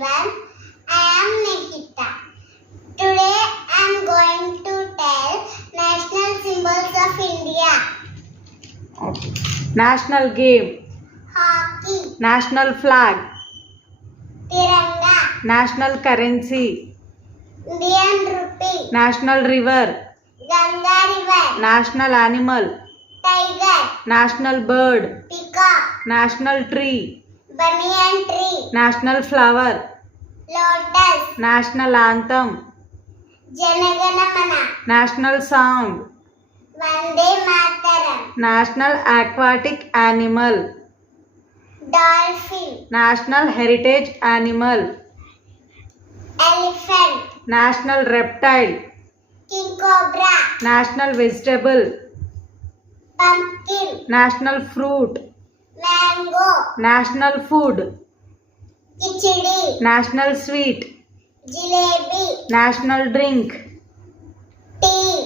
everyone. I am Nikita. Today I am going to tell national symbols of India. Okay. National game, Hockey, national flag, Tiranga, national currency, Indian rupee, national river, Ganga river, national animal, tiger, national bird, peacock, national tree, banyan tree, national flower, lotus, national anthem, Janaganamana, national song, Vande Mataram, national aquatic animal, dolphin, national heritage animal, elephant, national reptile, king cobra, national vegetable, pumpkin, national fruit, mango. National food. Khichdi. National sweet. Jalebi. National drink. Tea.